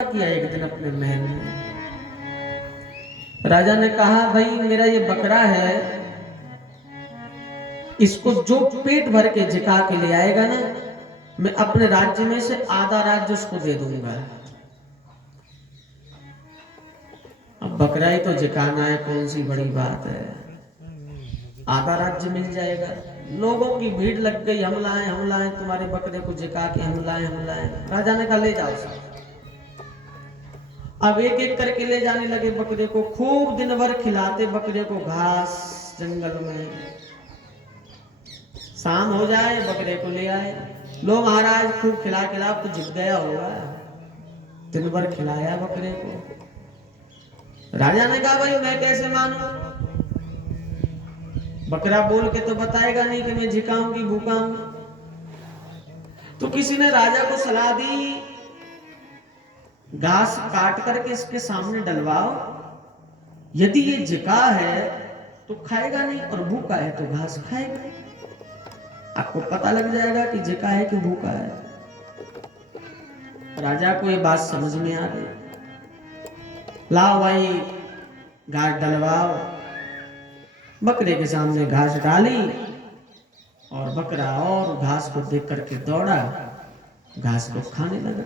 किया एक दिन अपने महल में। राजा ने कहा, भाई मेरा ये बकरा है, इसको जो पेट भर के जिका के ले आएगा ना, मैं अपने राज्य में से आधा राज्य उसको दे दूंगा। अब बकरा ही तो जिकाना है, कौन सी बड़ी बात है, आधा राज्य मिल जाएगा। लोगों की भीड़ लग गई, हम लाएं तुम्हारे बकरे को जिका के, हम लाएं। राजा ने कहा ले जाओ सब। अब एक एक करके ले जाने लगे बकरे को, खूब दिन भर खिलाते बकरे को घास जंगल में। शाम हो जाए बकरे को ले आए। लो महाराज खूब खिला खिला तो जित गया होगा, दिन भर खिलाया बकरे को। राजा ने कहा भाई मैं कैसे मानूं, बकरा बोल के तो बताएगा नहीं कि मैं जिकाऊं कि भूखा हूं। तो किसी ने राजा को सलाह दी, घास काट करके इसके सामने डलवाओ, यदि ये जिका है तो खाएगा नहीं और भूखा है तो घास खाएगा, आपको पता लग जाएगा कि जिका है कि भूखा है। राजा को ये बात समझ में आ गई। लाओ भाई घास डलवाओ। बकरे के सामने घास डाली और बकरा और घास को देख करके दौड़ा, घास को खाने लगा।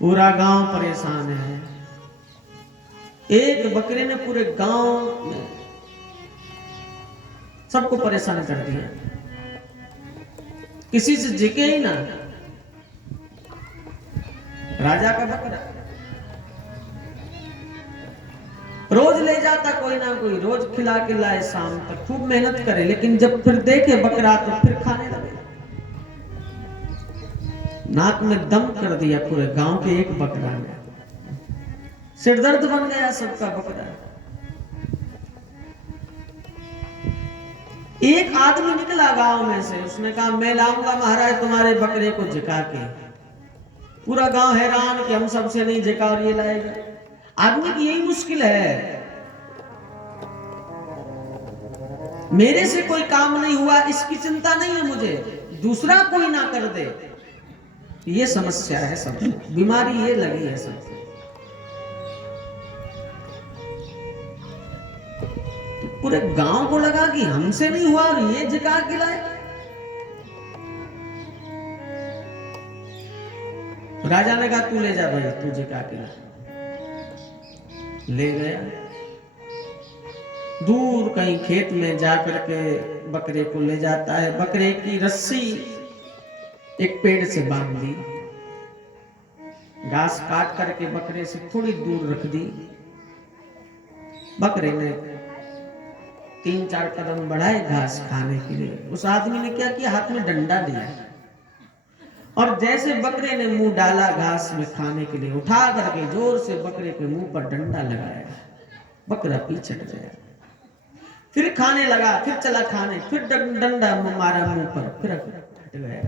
पूरा गांव परेशान है। एक बकरे ने पूरे गांव में सबको परेशान कर दिया, किसी से जिके ही ना। राजा का बकरा रोज ले जाता कोई ना कोई, रोज खिला के लाए, शाम तक खूब मेहनत करे, लेकिन जब फिर देखे बकरा तो फिर खाने लगे। नाक में दम कर दिया पूरे गांव के एक बकरा ने। सिरदर्द बन गया सबका बकरा। एक आदमी निकला गांव में से, उसने कहा मैं लाऊंगा महाराज तुम्हारे बकरे को जिका के। पूरा गांव हैरान कि हम सबसे नहीं जिका और ये लाएगा। आदमी की यही मुश्किल है, मेरे से कोई काम नहीं हुआ इसकी चिंता नहीं है मुझे, दूसरा कोई ना कर दे, ये समस्या है सबसे, बीमारी ये लगी है सबसे। तो पूरे गांव को लगा कि हमसे नहीं हुआ और ये जिका के लाए। राजा ने कहा तू ले जा भाई, तू जिका के ला। ले गया, दूर कहीं खेत में जाकर के बकरे को ले जाता है। बकरे की रस्सी एक पेड़ से बांध दी, घास काट करके बकरे से थोड़ी दूर रख दी। बकरे ने 3-4 कदम बढ़ाए घास खाने के लिए। उस आदमी ने क्या किया, हाथ में डंडा लिया और जैसे बकरे ने मुंह डाला घास में खाने के लिए, उठा करके जोर से बकरे के मुंह पर डंडा लगाया। बकरा पीछे हट गया, फिर खाने लगा, फिर चला खाने, फिर डंडा मारा मुंह पर, फिर हट गया।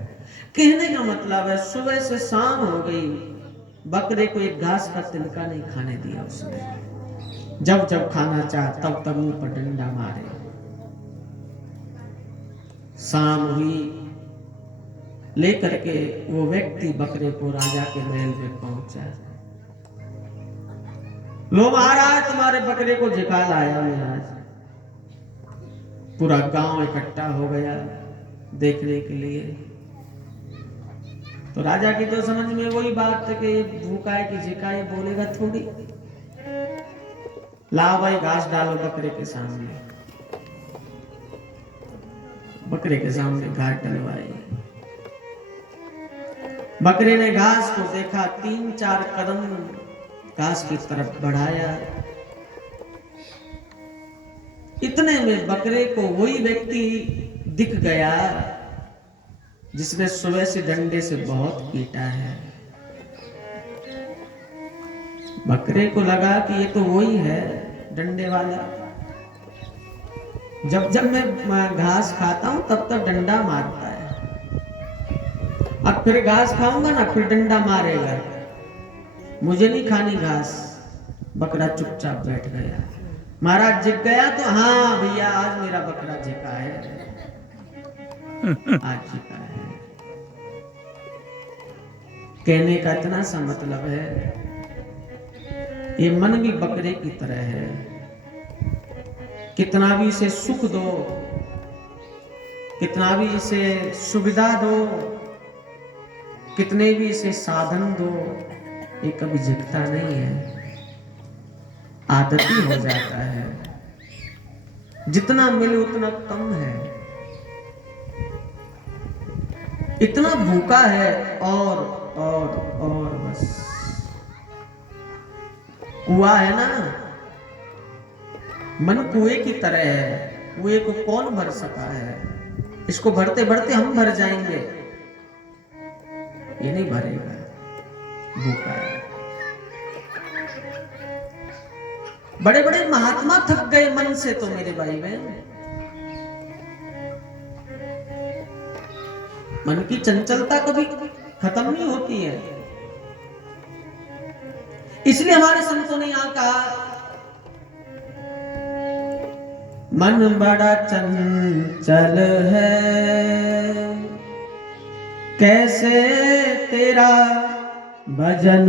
कहने का मतलब है सुबह से शाम हो गई, बकरे को एक घास का तिनका नहीं खाने दिया उसने। जब जब खाना चाह तब तब मुंह पर डंडा मारे। शाम हुई, लेकर के वो व्यक्ति बकरे को राजा के महल में पहुंचा। लो महाराज तुम्हारे बकरे को जिका लाया मैं आज। पूरा गांव इकट्ठा हो गया देखने के लिए। तो राजा की तो समझ में वही बात है कि भूखा है कि जिका है, बोलेगा थोड़ी। लाओ भाई घास डालो बकरे के सामने। बकरे के सामने घास डलवाई। बकरे ने घास को देखा, 3-4 कदम घास की तरफ बढ़ाया। इतने में बकरे को वही व्यक्ति दिख गया जिसने सुबह से डंडे से बहुत पीटा है। बकरे को लगा कि ये तो वही है डंडे वाला, जब जब मैं घास खाता हूं तब तक डंडा मारता है, अब फिर घास खाऊंगा ना फिर डंडा मारेगा, मुझे नहीं खानी घास। बकरा चुपचाप बैठ गया। महाराज जिक गया तो हाँ भैया आज मेरा बकरा जिका है, आज जिका है। कहने का इतना सा मतलब है, ये मन भी बकरे की तरह है। कितना भी इसे सुख दो, कितना भी इसे सुविधा दो, कितने भी इसे साधन दो, ये कभी झुकता नहीं है, आदती हो जाता है। जितना मिले उतना कम है, इतना भूखा है और बस। कुआं है ना, मन कुएं की तरह है, कुएं को कौन भर सका है? इसको भरते भरते हम भर जाएंगे, ये नहीं भरेगा, भूखा है। बड़े बड़े महात्मा थक गए मन से तो मेरे भाई बहन। मन की चंचलता कभी खत्म नहीं होती है। इसलिए हमारे संतों ने यहां कहा, मन बड़ा चंचल है, कैसे तेरा भजन